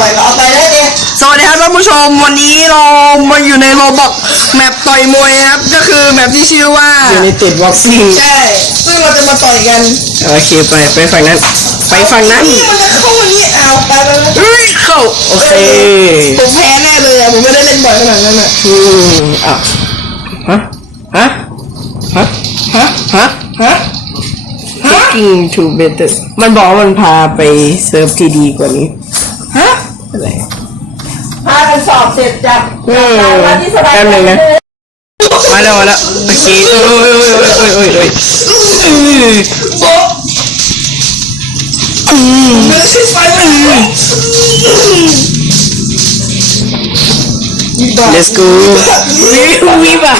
ต่อยก็เอาไปได้ดิสวัสดีครับท่านผู้ชมวันนี้เรามาอยู่ในโรบอกแมปต่อยมวยนะครับ ก็คือแมปที่ชื่อว่า United Boxing ใช่ ซึ่งเราจะมาต่อยกันโอเคไปไปฝั่งนั้น ไปฝั่งนั้นนี่มันจะเข้าอย่างนี้อ้าวไปไปไปเฮ้ยเข้าโอเคผมแพ้แน่เลยอะผมไม่ได้เล่นบ่อยขนาดนั้นอะอืมอะฮะฮะฮะฮะฮะฮะ Taking to better มันบอกว่ามันพาไปเซิร์ฟที่ดีกว่านี้ฮะ อะไรพากันสอบเสร็จจากอืมการวันที่สบายแป๊บใจนึงนะเลยมาแล้วมาแล้วโอเคโอ้ยโอ้ยโอ้ยโอ้ยโอ้ยโอ้ยโบ๊ะไม่ได้ไปเลยมีบาเลสกูวิวิบาก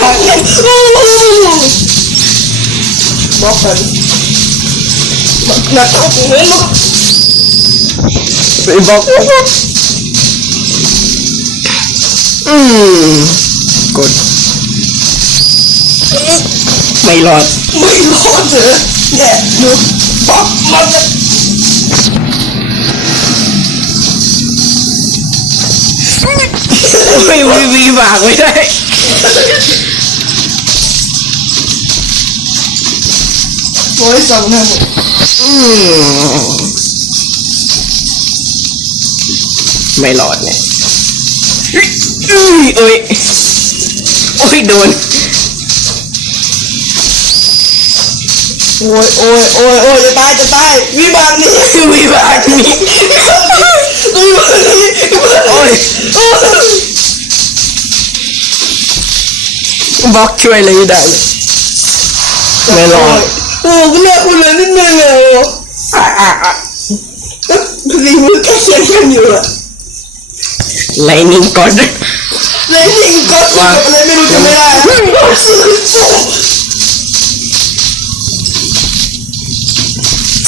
บอกกันหนักเข้าหูเลยไปบอก อืมกด ไม่รอด ไม่รอดเลยเนี่ยดูป๊อกมันจะไม่วิวิบากไม่ได้โอ้ยสองหนึ่งอืมไม่รอดเนี่ย อุ้ยโอ้ยโอ้ยโดน โอ้ยโอ้ยโอ้ยโอ้ยจะตายจะตายวิบากนี้วิบากนี้วิบากนี้วิบากนี้โอ้ยโอ้ยบล็อกช่วยเลยไม่ได้ไม่รอดโอ้ก็น่าคุณเลยนิดนึงเลยโอ้อะอะอะฝีมือใกล้เคียงกันอยู่อะไลนิ่งก่อน เลยจริงก็สู้กับอะไรไม่รู้จะไม่ได้อะ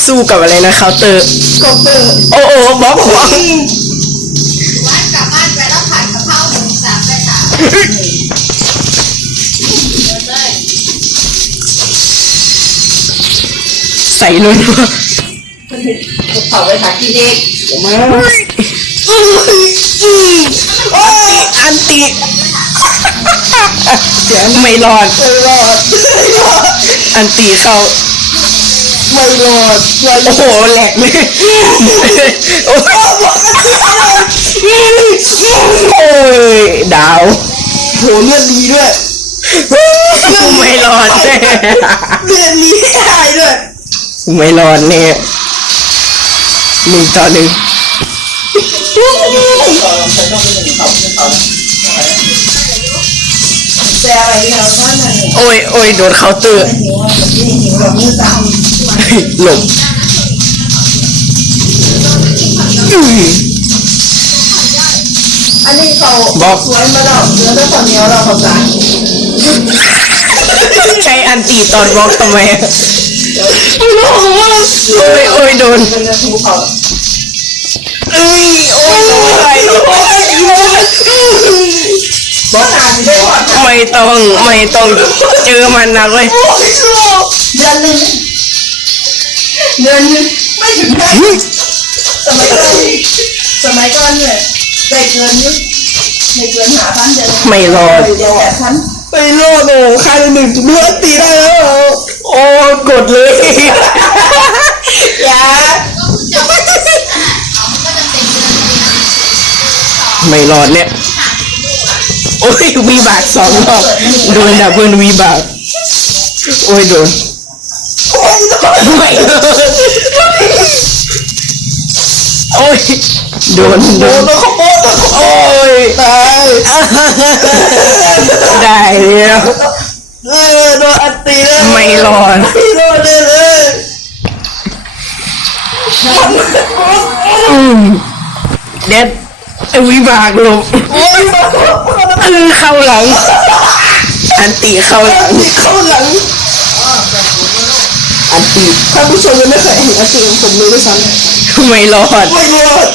สู้กับอะไรนะเคาน์เตอร์ก็เตอร์โอ้โอ้บล็อกบล็อกวันกลับบ้านไปแล้วผัดกะเพราหมูสับไปค่ะเดินเลยใส่ลุ้นวะเผาไปผัดกินเองมา โอ้ยโอ้ยอันติไม่รอด ไม่รอดไม่รอดอันติเข้าไม่รอดไม่รโอ้อดโหแหลกเลยโอ้ยโอ้ยดาว โหเลือดดีด้วยไม่รอดแน่เลือดดีไม่ได้ด้วยไม่รอดแน่หนึ่งต่อหนึ่ง โอ้ยโอ้ยโดนเคาน์เตอร์หิวอะแบบนี้หิวแบบมือตามหลบอุ้ยอันนี้เขาบอกสวยมาแล้วเนื้อแล้วตอนนี้เราเขาจ่ายใช้อันตีตอนบล็อกทำไมอะไม่รู้ว่าโอ้ยโอ้ยโดน เอ้ยโอ้ยโอ้ยโอ้ยโอ้ยบอกอ่านได้ก่อนไม่ต้องไม่ต้องเจอมันนะเว้ยโอ้ยโอ้เดือนหนึ่งเดือนหนึ่งไม่ถึงได้สมัยก่อนสมัยก่อนเนี่ยได้เกินยุได้เกินหาพันเดือนไม่รอดเดือนแปดพันไปรอดโอ้ใครหนึ่งเลือดตีได้แล้วโอ้กดเลยอย่า ไม่รอดเนี่ย โอ้ยวีบากสองรอบโดนดับเบิลวีบาก โอ้ยโดนโอ้ยโอ้ยไม่โอ้ยโดนโดโดนนเขาโป๊ะเขาโอ้ยตายได้แล้วเออโดนอัดตีเลยไม่รอดไม่รอดเลยเล ยอืมเด็ดวีบากลบโอ้ยเออเข้าหลัง อันติเข้าหลังเข้าหลังอันติท่านผู้ชมยังไม่เคยเห็นอันตีของผมเลยด้วยซ้ำไม่รอดไม่รอด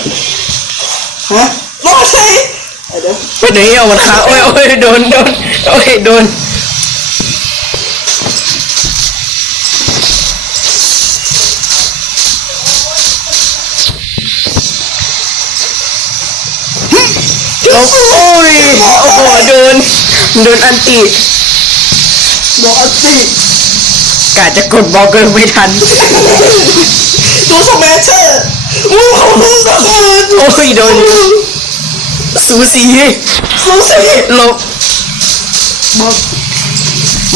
ฮะรอดสิเดี๋ยววันนี้เอามาท้าโอ้ยโอ้ยโดนโดนโอ้ยโดน โอ้โหโดนโดนอันติบอกอันติกะจะกดบล็อกเกินไม่ทันตัวสมัชเชอร์อู้ของมึงก็คือโอ้ยโดนสูสีสูสีลบบอก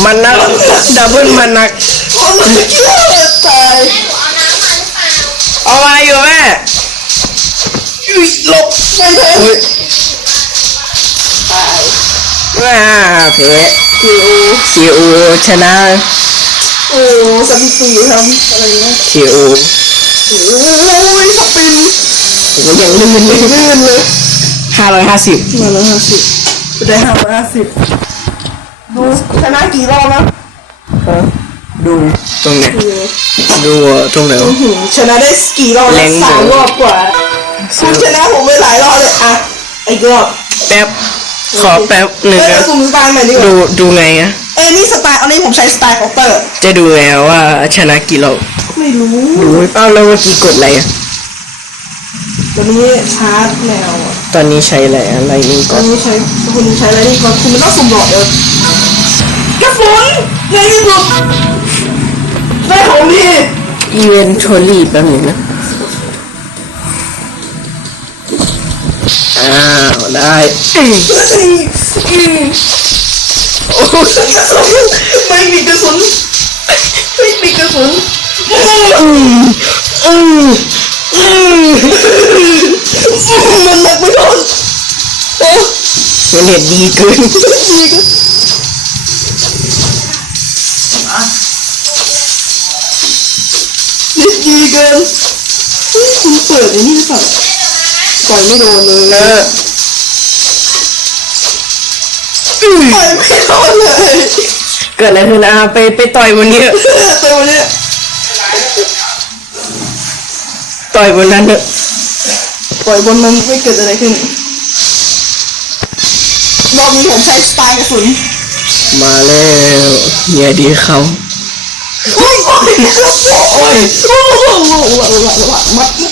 มันนักดับเบิลมันนักมันไม่เกี่ยวตายแม่หนูเอาน้ำมาหรือเปล่าเอามาอยู่แม่อุ้ยหลบไม่ทัน โอ้ยตายว้าเพะคิวซีโอชนะโอ้สถิติทำอะไรนะซีโอโอ้ยสปินโอ้ยยังลื่นเลยลื่นเลยห้าร้อยห้าสิบมาแล้วห้าสิบได้ห้าร้อยห้าสิบดูชนะกี่รอบนะดูตรงไหนดูตรงไหนวะหืมชนะได้กี่รอบแรนะงสามเบอร์รอบกว่าคุณชนะผมไปหลายรอบเลยอะอีกรอบแป๊บ ขอแป๊บหนึ่งเอ้ยนะมาสุ่มสไตล์ใหม่ดีกว่าดูดูไงอะเอ้ยนี่สไตล์อันนี้ผมใช้สไตล์ของเตอร์ จะดูไงว่าชนะกี่รอบไม่รู้ดูเอ้าแล้วเมื่อกี้กดอะไรอะตัวนี้ชาร์จแนวอะตอนนี้ใช้อะไรอะไรนี่ตัก่วอนนี้ใช้คุณใช้อะไรดีกว่าคุณไม่ต้องสุ่มหรอกเดี๋ยวกระสุนในที่สุดได้ของดีอีเวนต์โทรีแป๊บหนึงนะ อ้าวได้อืมอืมโอ้ยกระสุนไม่มีกระสุนไม่มีกระสุนอืมอืมอืมมันหนักไม่โดนโอ้มันเห็นดีเกินนิดดีเกินเฮ้ยคุณเปิดไอ้นี่หรือเปล่า ต่อยไม่โดนเลยเออต่อยไม่โดนเลยเกิดอะไรขึ้นอะไปไปต่อยบนนี้แต่วันเนี้ยต่อยบนนั้นเถอะปล่อยบนมันไม่เกิดอะไรขึ้นรอบนี้ผมใช้สไตล์กระสุนมาแล้วเนี่ยดีเขาโอ้ยโอ้ยโอ้ยโอ้ยโอ้ยโอ้ยโอ้ยโอ้ย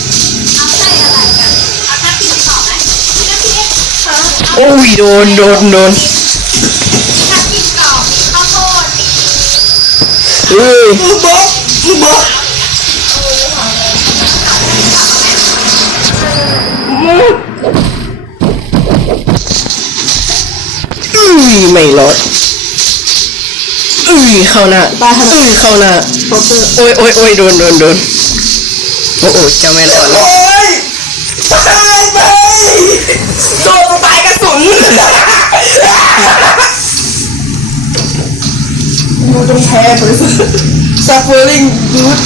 โอ้ยโดนโดนโดนทับทิมกรอบข้าวโพดเอ้ยมือบอกมือบอกเอ้ยไม่รอดเอ้ยเข้าหน้าตายขนาดเอ้ยเข้าหน้าโปรเตอร์โอ้ยโอ้ยโอ้ยโดนโดนโดนโอ้โหจะไม่รอดแล้ว โอ้ยตายไปโดนตายกระสุนดูจงแพ้ไปสุด suffering good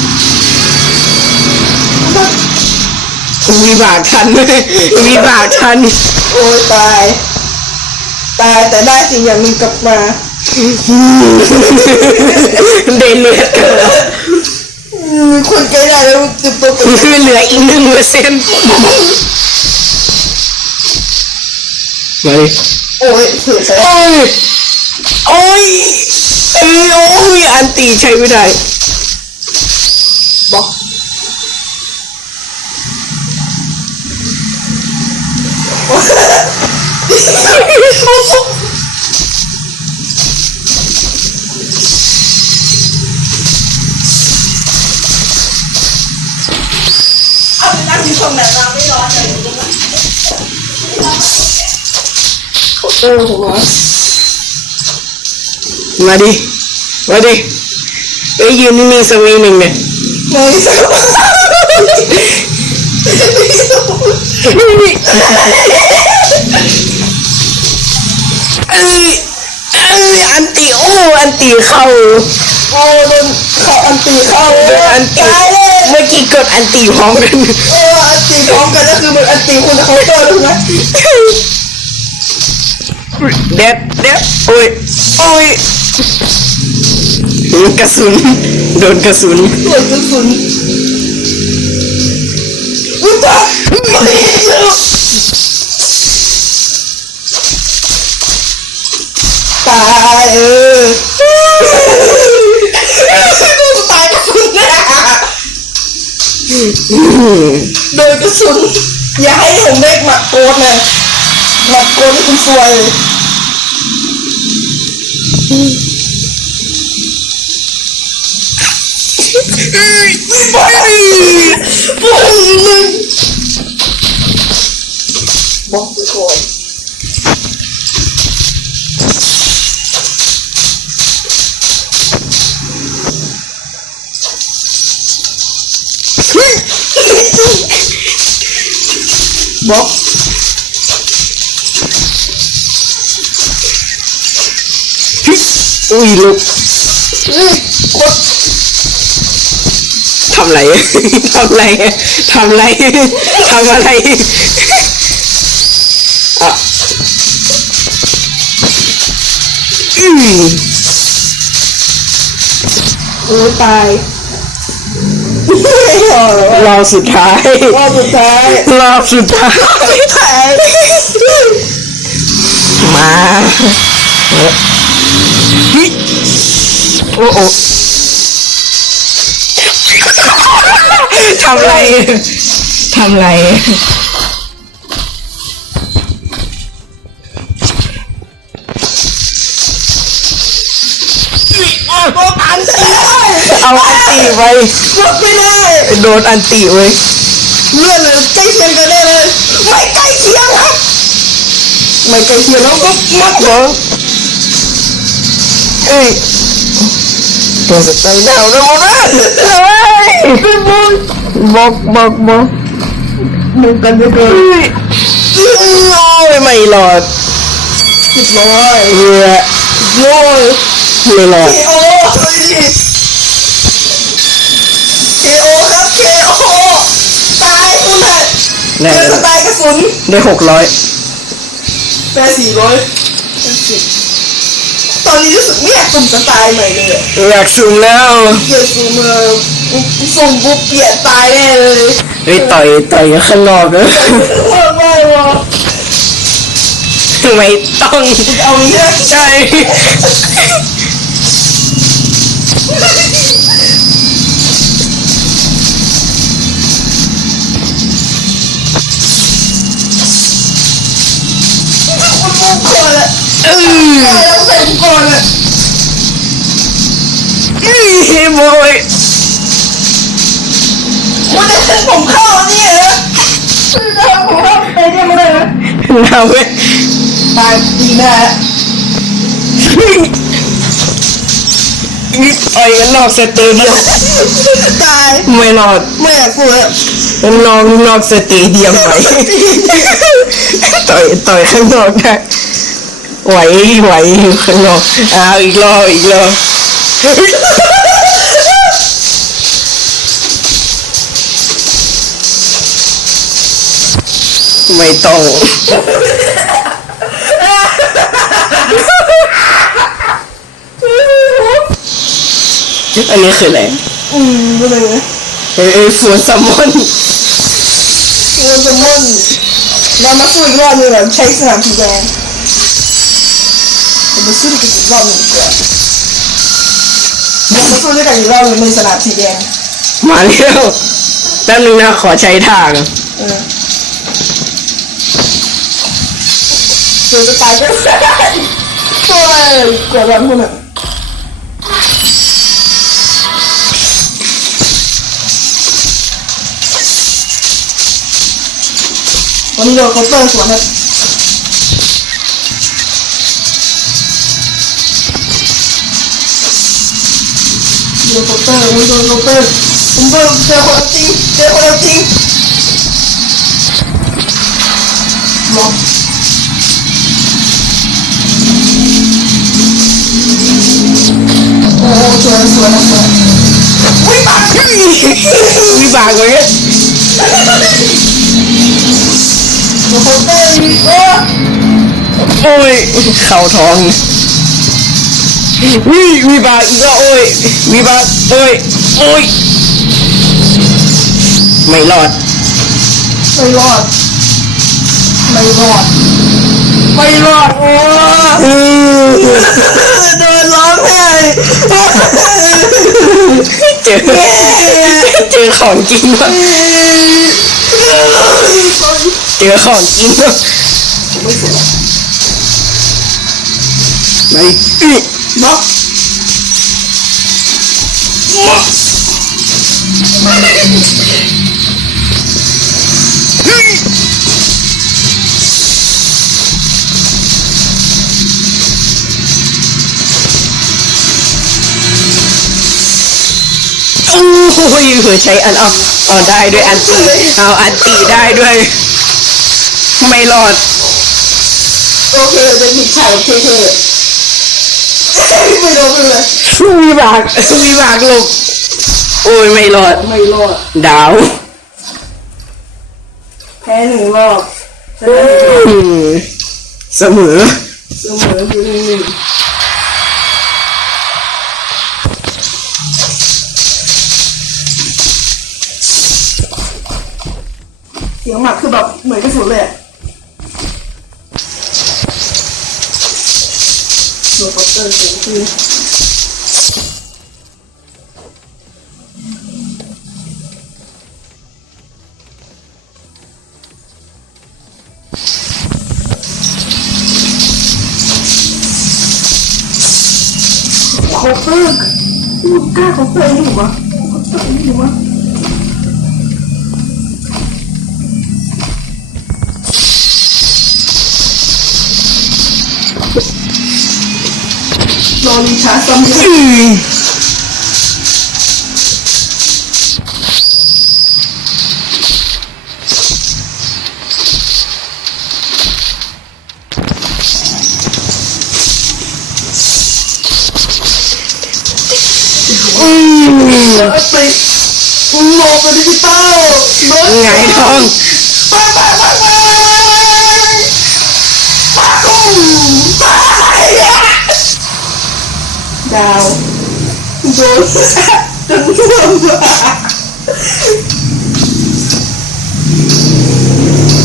มีบากทันมีบากทันโอ้ยตาย ตายแต่ได้สิ่งอย่างหนึงกลับมาได้เลือดกันแล้วอืม คนไกลได้แล้วติดตัวกับคือเหลืออีกหนึ่งเปอร์เซ็นต์มาดิโอ้ยถือใช้โอ้ยโอ้ยเอ้ยโอ้ยอันตีใช้ไม่ได้บอกเอา ไปนั่งอยู่ตรงไหนมาไม่ร้อนเลยเขาเตอร์ผมว่ามาดิ มาดิเอ้ยยืนนิ่งๆสักนิดหนึ่งเนี่ยไม่ใช่เอ้ยเอ้ยอันตีโอ้อันตีเข้าโอ้โดนเขาอันตีเข้าอันตีตายเลย เมื่อกี้กดอันตีพร้อมกันเอออันตีพร้อมกันก็คือมันอันตีคุณจะเคาน์เตอร์ถูกไหมเด็ดเด็ดโอ้ยโอ้ยกระสุนโดนกระสุนหล่นกระสุนอุ้ยตายตายเออตายกระสุนเนี่ย โดนกระสุนอย่าให้ผมได้หมัดโกดเลยหมัดโกดนี่คุณซวยไม่ไปพวกมึงบอกไปก่อน บอกอุ้ยลูกกดทำไร ทำไร ทำไร ทำอะไรอะอืมเออตายไม่เอาห รอรอบสุดท้าย รอบสุดท้าย รอบสุดท้ายตายมาเฮ้ยโอ้โอ้ทำไร ทำไร เอาอันตีไว้บอกไม่ได้โดนอันตีไว้เลื่อนเลยใกล้เคียงกันได้เลย ไม่ใกล้เคียงครับ ไม่ใกล้เคียงแล้วก็มัดบอเอ้ยตัวสใจหนาวแล้วนะเฮ้ยบอกบอกบอกมึงกันไปเลยเฮ้ยโอ้ยไม่รอดสิบร้อยเรือโย้ยไม่รอดเคโอช่วย แน่เจอสไตล์กระสุนได้หกร้อยแปดสี่ร้อยแปดสิบตอนนี้รู้สึกไม่อยากสุ่มสไตล์ใหม่เลยอะอยากซูมแล้วเกิดสุ่มเออสุ่มปุ๊บเปลี่ยนตายแน่เลย เฮ้ยต่อยต่อยข้างนอกนะว่าไม่วะไม่ต้อง เอาเนี่ยใช่ เอ้ยตายแล้วใส่ก่อนละเอ้ยบอยคุณจะเป็นผมเข้าเนี่ยนะคุณจะผมเข้าไปเนี่ยมาเลยนะน้ำเว้ยตายดีแน่นี่ต่อยกันนอกสเตเดียมตายไม่รอดไม่อยากพูดแล้วนอกนอกสเตเดียมไหวต่อยต่อยข้างนอกได้ ไหวไหวอยู่ข้างนอกอ้าวอีกรอบอีกรอบไม่ต้องอันนี้คืออะไร อืมก็เลยนะเอ้ยฟูซัมมอนตัวสมอนเรามาสู้อีกรอบหนึงแบบใช้สนามสีแดง มาสู้กันอีกรอบหนึ่งก่อนเรามาสู้ด้วยกันอีกรอบหนึ่งในสนามสีแดงมาเร็วแป๊บนึงนะขอใช้ทาก่อนเออเจอจะตายก็ได้ตัวอะไรกดวันพวกนั้นวันนี้เราเคาน์เตอร์สวนครับ Mundo romper, mundo romper. Mundo, dejo a ti, dejo a ti. No. Oh, tú eres buena suerte. We back! We back, güey. Mundo romper, oh. Ôi, khao thong. งวิวีบากอีกแล้วโอ้ยวีบากโอ้ยโอ้ยไม่รอด ไม่รอด ไม่รอด ไม่รอดโอ้อือโดนร้องไห้เจอเจอของจริงว่ะเจอของจริงว่ะไปอื้อน็ อกโอ้ยเผื่อใช้อันเอาเอาได้ด้วยอันตีเอาอันตีได้ด้วย ไม่รอด โอเคจะหยิบฉากเท่ๆ ไม่โดนเลยวีบากวีบากหลบโอ้ยไม่รอด ไม่รอด ดาว แพ้หนึ่งรอบชนะหนึ่งรอบอืมเสมอ เสมอคือหนึ่งหนึ่งเสียงหมัดคือแบบเหมือนกระสุนเลยอะ 如果这只是。好笨，你干好笨，你吗？好笨，你吗？slowly pass on here. một mình đi tao ngại không bye bye bye bye. Bye bye đào vốn đã từng thương vợ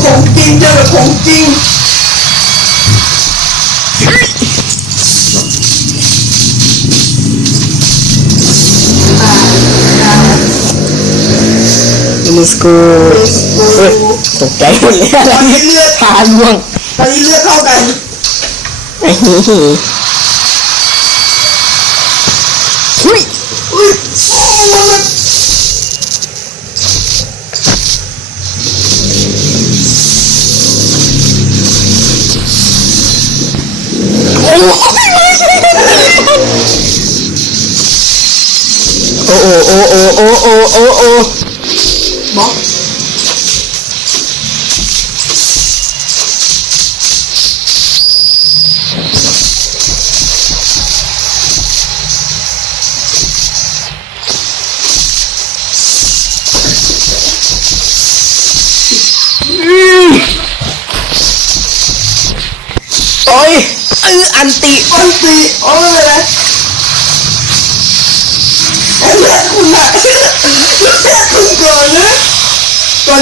khủng kim đây là khủng kim Misku Tụt cháy một lẽ Tao đi lưa Thà luôn. Tao đi lưa không cần? โอ้โอ้โอ้โอ้โอ้โอ้บล็อก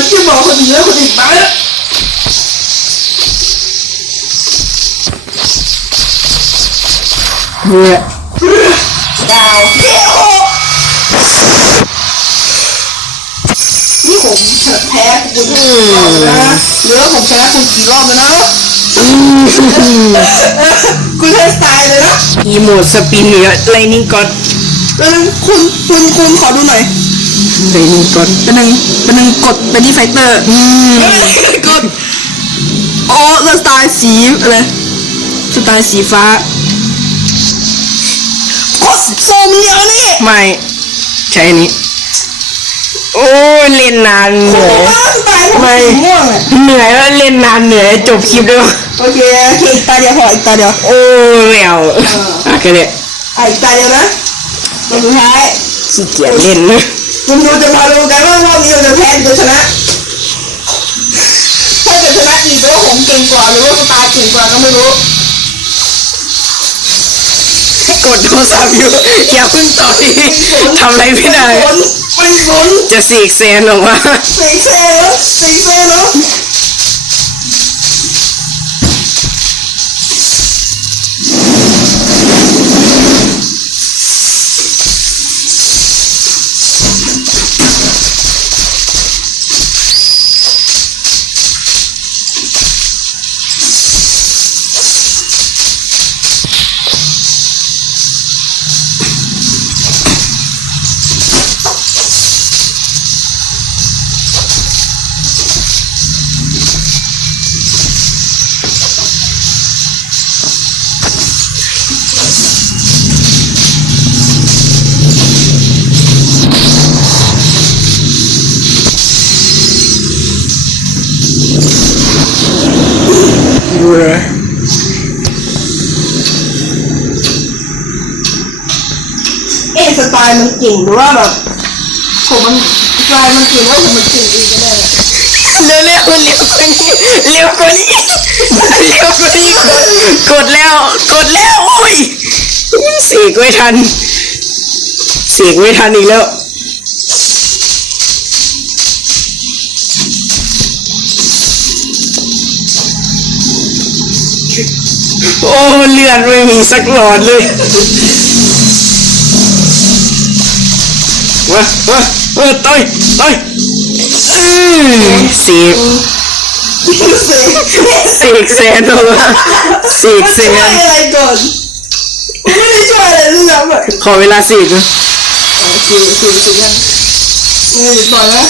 ก่อนที่บอกคนอื่นแล้วคนอื่นมาแล้วเนี่ยดาวเที่ยวนี่ผมแพ้คุณกี่รอบแล้วนะหรือว่าผมชนะคุณกี่รอบแล้วนะคุณให้ตายเลยนะอีโมดสปินเหนือไลนิ่งก็อดเป็นงคุณคุณคุณขอดูหน่อย ไลนิ่งก็อดเป็นหนึ่งเป็นหนึ่งกดเป็นที่ไฟเตอร์กดอ๋อแล้วสไตล์สีอะไรสไตล์สีฟ้ากดโซเมียนี่ไม่ใช้อันนี้โอ้ยเล่นนานเหนื่อยว้าวสไตล์ผมสีม่วงเลยเหนื่อยแล้วเล่นนานเหนื่อยจบคลิปด้วยโอเคโอเคอีกตาเดียวพออีกตาเดียวโอ้ยไม่เอาอะก็เลยอะอีกตาเดียวนะตัวสุดท้ายขี้เกียจเล่นนะ คุณดูจะมาดูกันว่ารอบนี้เราจะแพ้หรือจะชนะ ถ้าจะชนะอีกก็คงเก่งกว่าหรือว่าสไตล์เก่งกว่าก็ไม่รู้ กดโทรศัพท์อยู่อย่าเพิ่งต่อยทำอะไรไม่ได้ฝนเป็นฝนจะสีกเซนออกมา สีเซ่แล้วสีเซ่แล้วดู สไตล์มันเก่งหรือว่าแบบผมมันสไตล์มันเก่งว่าผมมันเก่งเองกันแน่เร็วเร็วเร็วกว่านี้เร็วกว่านี้เร็วกว่านี้กดแล้วกดแล้วโอ้ยสีกไม่ทันสีกไม่ทันอีกแล้วโอ้เลือดไม่มีสักหลอดเลย มามามาต่อยต่อยอืมสีกเซ่สีกเซนออกมาสีกเซช่วยนอะไรก่อนผมไม่ได้ช่วยอะไรเลยซ้ำอะขอเวลาสีกนะโอเคโอเคโอเคยังไม่ได้ต่อยนะ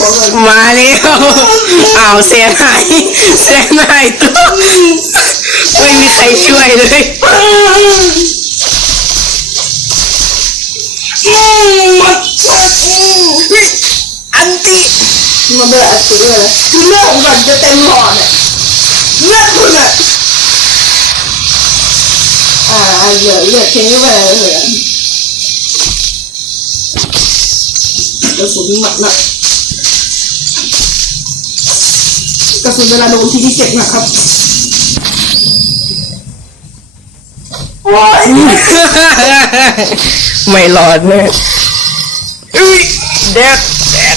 บอกก่อนมาแล้วอ้าวเสียหายเสียหายตัว ไม่มีใครช่วยเลยมมาช่วยอืมอันติมาเบอร์อัดตัวเลยคือเลือดผมก่อนจะเต็มหลอดเนี่ยเลือดคุณอะอ่าเหลือเหลือแค่นี้ไปเลยกระสุนหนักหนักกระสุนเวลาโดนทีที่เจ็บนะครับ ว้ายไม่รอดแน่อุ้ยแดดแดด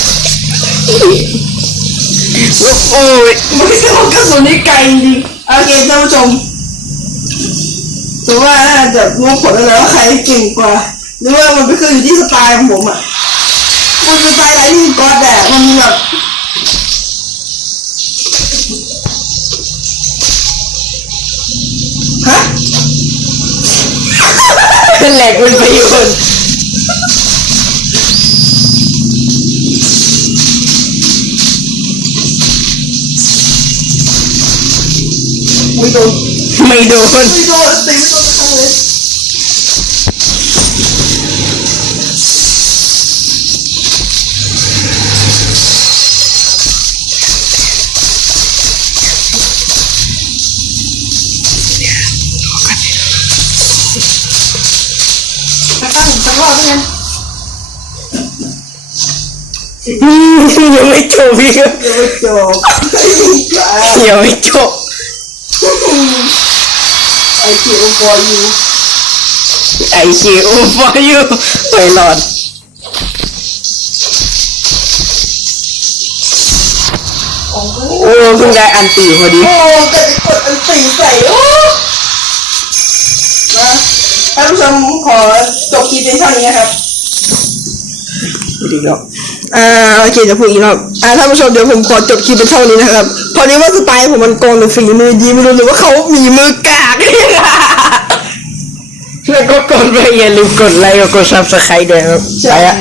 โอ้ยมันไม่ใช่ว่ากระสุนนี่ไกลจริงโอเคท่านผู้ชมถือว่าน่าจะรู้ผลแล้วนะว่าใครเก่งกว่า หรือว่ามันไปขึ้นอยู่ที่สไตล์ของผมอะมันสไตล์ไรนี่ก็แต่มันแบบฮะ แหลกเป็นประโยชน์ไม่โดนไม่โดน ไม่โดนตีไม่โดนทั้งเลย สักรอบแล้วกันยังไม่จบอีกอะเดี๋ยวไปจบยังไม่จบไอ ท่านผู้ชมขอจบคลิปเป็นเท่านี้นะครับดีแล้วอ่าโอเคจะพูดอีกรอบอ่าท่านผู้ชมเดี๋ยวผมขอจบคลิปเป็นเท่านี้นะครับ พอดีว่าสไตล์ผมมันโกงหรือฝีมือดีไม่รู้หรือว่าเขามีมือกากแล้วก็กดไปอย่าลืมกดไลค์กับกดซับสไครต์ด้วยครับไปอะ